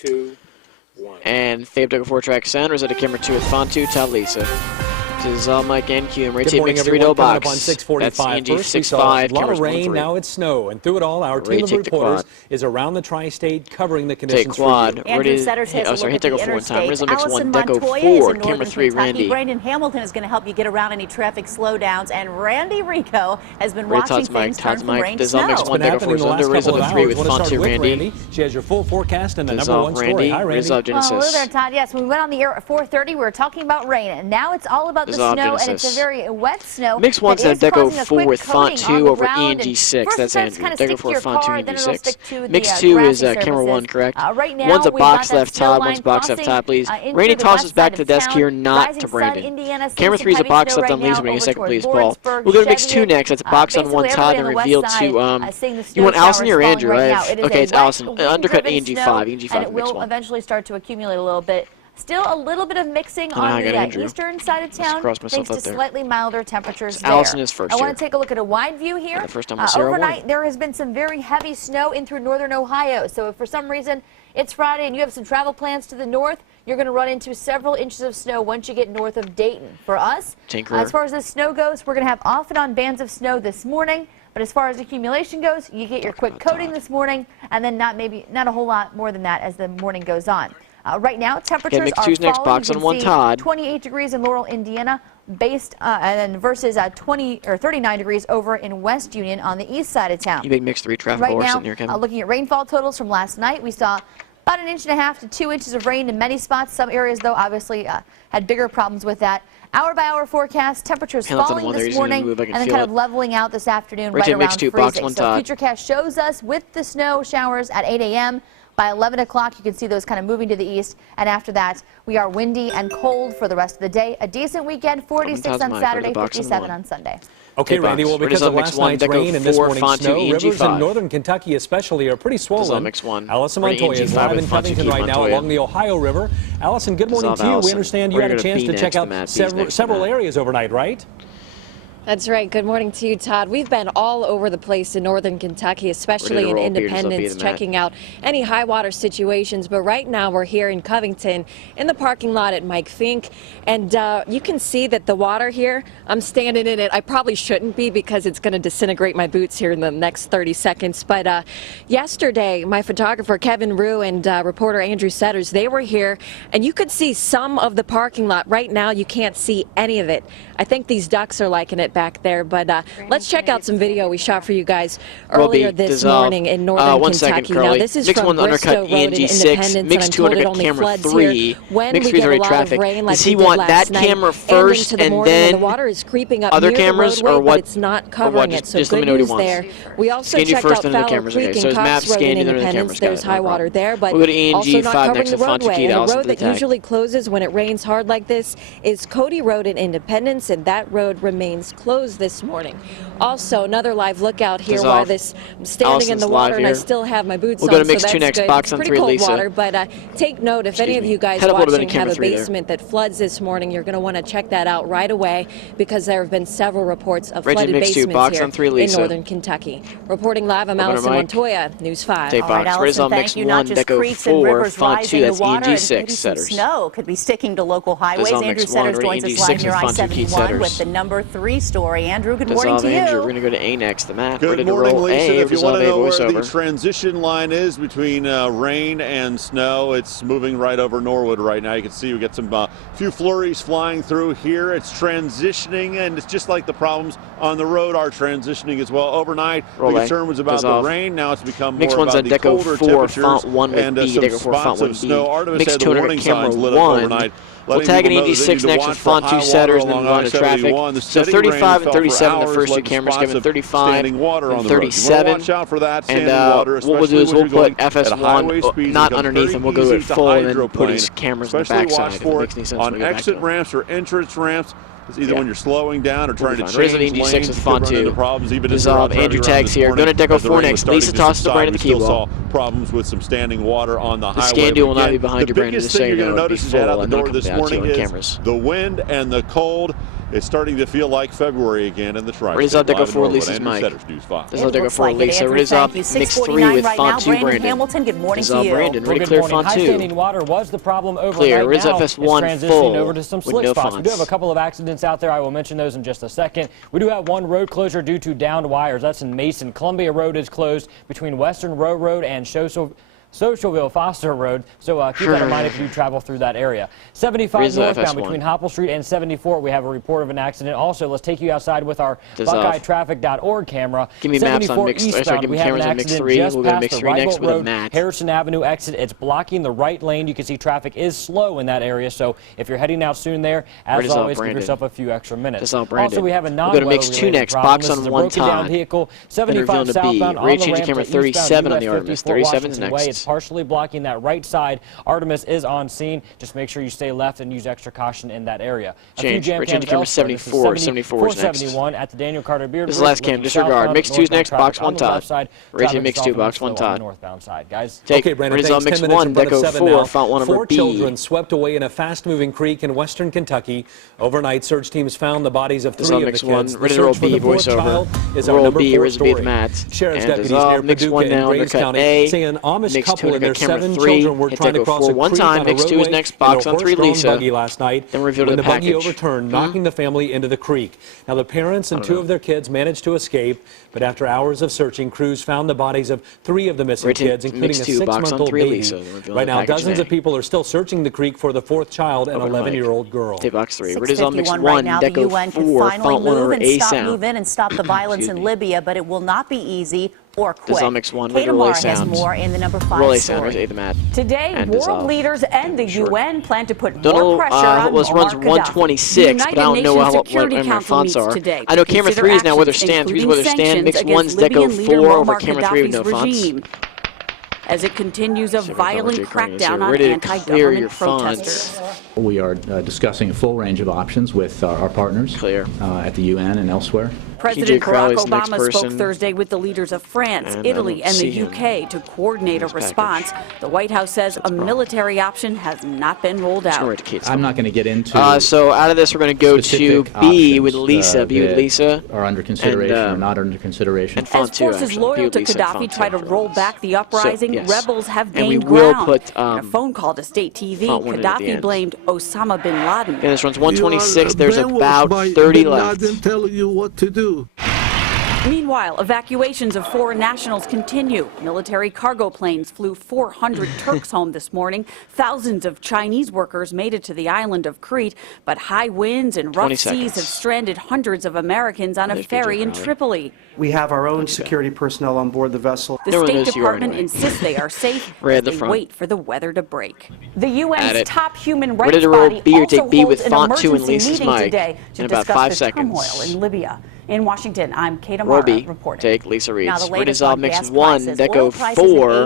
2, 1. And Fabe took a 4-track sound. Rosetta camera 2 with Font 2, Todd Lisa. This is Mike and Q. Rotate mix 3 to box. That's Angie 6'5". A lot of rain, now it's snow. And through it all, our team of reporters is around the tri-state covering the conditions quad. for you. Andrew Setters has a look at the interstate. Rizzo mix 1, Allison Deco Montoya 4, is in camera northern 3, Kentucky. Randy. Brandon Hamilton is going to help you get around any traffic slowdowns. And Randy Rico has been watching things turn from rain to snow. Mix 1, Deco 4, Thunder. Rizzo 3 with Font 2, Randy. She has your full forecast and the #1 story. Hi, Randy. Well, hello there, Todd. Yes, when we went on the air at 4:30, we were talking about rain. And now it's all about the snow, and it's a very wet snow. Mix 1's Deco 4 with Font 2 over ENG6. That's Andrew. Deco 4, Font 2, ENG6. Mix 2 is camera 1, correct? Right now, one's a box left, Todd. One's box left, Todd, please. Randy tosses back to the desk here, not to Brandon. Camera 3 is a box left on Lisa, a second, please, Paul. We'll go to Mix 2 next. That's a box on one, Todd, and reveal to, you want Allison or Andrew, right? Okay, it's Allison. Undercut ENG5. ENG5 and it mix will 1. eventually start to accumulate a little bit. Still a little bit of mixing on the eastern side of town, thanks to slightly milder temperatures there. Allison is first. I want to take a look at a wide view here. Overnight, there has been some very heavy snow in through northern Ohio. So if for some reason it's Friday and you have some travel plans to the north, you're going to run into several inches of snow once you get north of Dayton. For us, as far as the snow goes, we're going to have off and on bands of snow this morning. But as far as accumulation goes, you get your quick coating this morning, and then not a whole lot more than that as the morning goes on. Right now, temperatures are falling. Next box on one, Todd. 28 degrees in Laurel, Indiana, based and then versus 20 or 39 degrees over in West Union on the east side of town. You big mix 3 traffic right horse now, in here, Kevin. looking at rainfall totals from last night, we saw about 1.5 to 2 inches of rain in many spots. Some areas, though, obviously had bigger problems with that. Hour-by-hour forecast, temperatures falling this morning and then kind of leveling out this afternoon right around freezing. So Futurecast shows us with the snow showers at 8 a.m. By 11 o'clock, you can see those kind of moving to the east. And after that, we are windy and cold for the rest of the day. A decent weekend, 46 on Saturday, 57 on Sunday. Okay, Randy, well, because of last night's rain and this morning's snow, rivers in northern Kentucky especially are pretty swollen. Allison Montoya is live in Covington right now along the Ohio River. Allison, good morning to you. We understand you had a chance to check out several areas overnight, right? That's right. Good morning to you, Todd. We've been all over the place in northern Kentucky, especially in Independence, checking out any high water situations. But right now we're here in Covington in the parking lot at Mike Fink. And you can see that the water here, I'm standing in it. I probably shouldn't be because it's going to disintegrate my boots here in the next 30 seconds. But yesterday, my photographer Kevin Rue and reporter Andrew Setters, they were here. And you could see some of the parking lot. Right now, you can't see any of it. I think these ducks are liking it back there, but let's check out some video we shot for you guys earlier this morning in northern Kentucky. Now this is from Bristow Road in Independence, and I'm told it only floods here when we get a lot of rain like we did last night. Camera first and then the water is creeping up other near cameras, the roadway, or what? but it's not covering it, so good news there. We also checked out Fowler Creek in Cox Road in Independence. There's high water there, but also not covering the roadway. And the road that usually closes when it rains hard like this is Cody Road in Independence, and that road remains closed this morning. Also, another live lookout here while I'm standing in the water and I still have my boots on, so that's good. It's pretty cold water, but take note, if any of you guys watching have a basement that floods this morning, you're going to want to check that out right away because there have been several reports of flooded basements here in northern Kentucky. Reporting live, I'm Allison Montoya, News 5. All right, Allison, thank you. Not just creeks and rivers rising to water, and maybe some snow could be sticking to local highways. Andrew Setters joins us live near I-71 with the #3 story. Andrew, good morning to you. We're going to go to A next, the map. Good morning, Lisa. If you want to know where the transition line is between rain and snow, it's moving right over Norwood right now. You can see we get some few flurries flying through here. It's transitioning, and it's just like the problems on the road are transitioning as well. Overnight, the concern was about the rain. Now it's become more about the colder temperatures and some spots of snow. Artemis had the warning signs lit up overnight. We'll tag an EG6 next with Font 2 Setters and then run to traffic. So 35 and 37, the first two cameras given 35 and 37. And what we'll do is we'll put FS1 not underneath, and we'll go to it full and then put these cameras on the backside. If it makes any sense on exit ramps or entrance ramps. It's either when you're slowing down or trying to change lanes, with Font 2. Dissolve. Andrew tags here. Going to Deco 4 next. Lisa tosses the Brandon the key wall. Problems with some standing water on the highway. The scan deal will not be behind your Brandon. The biggest thing you're going to notice is out the door this morning is the wind and the cold. it's starting to feel like February again in the tri-state. Rizzo Deco 4, Lisa's Mike. Rizzo Deco 4, Lisa. Rizzo mix 3 with font 2, Brandon. Hamilton, good morning to you. Brandon, ready to clear font 2. High standing water was the problem over clear. right Rizzo now. FS1 full over to some slick no spots. fonts. We do have a couple of accidents out there. I will mention those in just a second. We do have one road closure due to downed wires. That's in Mason. Columbia Road is closed between Western Road and Socialville Foster Road, so keep that in mind if you travel through that area. 75 northbound between Hopple Street and 74, we have a report of an accident. Also, let's take you outside with our BuckeyeTraffic.org camera. Give me maps on mix. Sorry, give me cameras on mix 3. We'll go mix 3 next with a Matt. Harrison Avenue exit. It's blocking the right lane. You can see traffic is slow in that area, so if you're heading out soon there, as always, give yourself a few extra minutes. Also, we have a non-weather related mix 2 next. Box on 1 Todd. Vehicle 75 southbound on the ramp camera 37 on the Artemis. 37 is next. It's partially blocking that right side. Artemis is on scene. Just make sure you stay left and use extra caution in that area. Change camera 74. 74 is next. 471 at the Daniel Carter Beard. This is last cam. Disregard. Mix 2 is next. Box 1 Todd. Raging mix 2. Box 1 Todd. Northbound side, guys. Take Rizzo mix 1. Deco 4. Font 1 over B. 4 children swept away in a fast-moving creek in western Kentucky. Overnight, search teams found the bodies of 3 of the kids. The search for the 4th child is our number 4 story. Sheriff's deputies near Paducah and Graves County say an Amish couple and their 7 children were trying to cross a creek on a roadway in a horse-drawn buggy last night when the buggy overturned, knocking the family into the creek. Now, the parents and 2 of their kids managed to escape, but after hours of searching, crews found the bodies of 3 of the missing kids, including a 6-month-old baby. Right now, dozens of people are still searching the creek for the 4th child, an 11-year-old girl. Box 3. Rizzo mix 1. Right now, the UN can finally move and stop the violence in Libya, but it will not be easy or quick. Mix 1. Kate Amar has more in the number 5 story. Today, world leaders and the UN plan to put more pressure on runs 126, but I don't know what my fonts are. I know camera 3 is now where they stand. 3 is where they stand. Mix 1's Deco 4 over camera 3 with no fonts. As it continues a violent crackdown on anti-government protesters. We are discussing a full range of options with our partners at the UN and elsewhere. President Barack Obama spoke Thursday with the leaders of France, Italy, and the UK to coordinate a response. The White House says a military option has not been rolled out. I'm not going to get into so out of this, we're going to go to B with Lisa. B with Lisa. Are under consideration or not under consideration. And font 2, forces loyal to Gaddafi try to roll back the uprising, rebels have gained ground. In a phone call to state TV, Gaddafi blamed Osama bin Laden. And this runs 126. There's about 30 left. Biden telling you what to do. Meanwhile, evacuations of foreign nationals continue. Military cargo planes flew 400 Turks home this morning. Thousands of Chinese workers made it to the island of Crete, but high winds and rough seas have stranded hundreds of Americans on a ferry in Tripoli. We have our own security personnel on board the vessel. The State Department insists they are safe as they wait for the weather to break. The UN's top human rights body also holds an emergency meeting today to discuss the turmoil in Libya. In Washington, I'm Kate Amara reporting. Take Lisa Reeds. Now, the latest Rizzo mix 1, Deco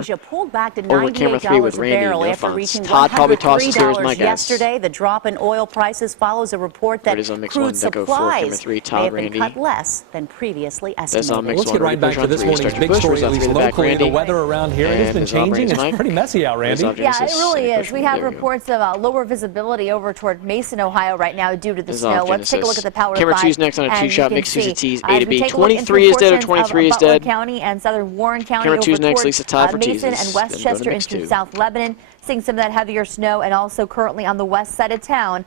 4. Pulled back to over camera 3 with Randy. No fonts. Todd probably tosses here as my guess. Yesterday, the drop in oil prices follows a report that crude supplies may have been cut less than previously estimated. Let's get right back to this morning's big story, at least locally. The weather around here has been changing. It's pretty messy out, Randy. Yeah, it really is. We have reports of lower visibility over toward Mason, Ohio right now due to the snow. Let's take a look at the Power 5. Camera 2's next on a 2-shot mix 2's T's. A to B. 23 is dead or 23 is dead. County and southern Warren County camera 2's next. Lisa tied for Mason and Westchester into South Lebanon. Seeing some of that heavier snow, and also currently on the west side of town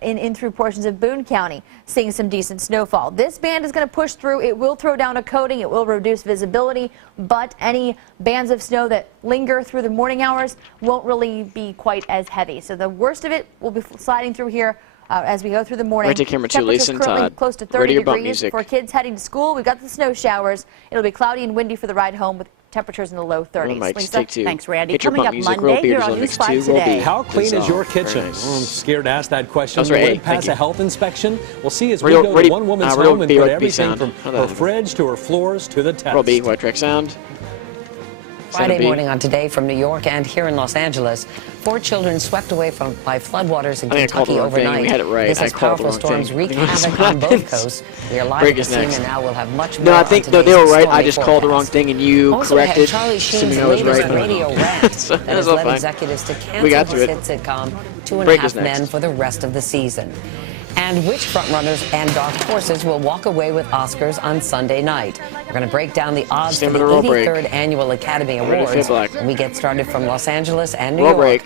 in through portions of Boone County, seeing some decent snowfall. This band is going to push through. It will throw down a coating. It will reduce visibility, but any bands of snow that linger through the morning hours won't really be quite as heavy. So the worst of it will be sliding through here as we go through the morning. Right to camera 2, Lisa and Todd. Close to 30 degrees for kids heading to school. We've got the snow showers. It'll be cloudy and windy for the ride home with temperatures in the low 30s. Lisa? Thanks, Randy. Coming up Monday here on News 5 today. How clean is your kitchen? I'm scared to ask that question. Will it pass a health inspection? We'll see as we go to one woman's home and put everything from her fridge to her floors to the test. Roll B, white track sound. Friday morning on Today from New York and here in Los Angeles, 4 children swept away by floodwaters in Kentucky overnight. We had it right. This as powerful storms wreaked havoc on both coasts. We are live at the scene and now we'll have much more. No, I think they were right. I just called the wrong thing and you corrected. Charlie Sheen's latest radio rant that has led executives to cancel his hit sitcom 2.5 Men for the rest of the season. And which frontrunners and dark horses will walk away with Oscars on Sunday night? We're going to break down the odds for the 83rd Annual Academy Awards when we get started from Los Angeles and New York.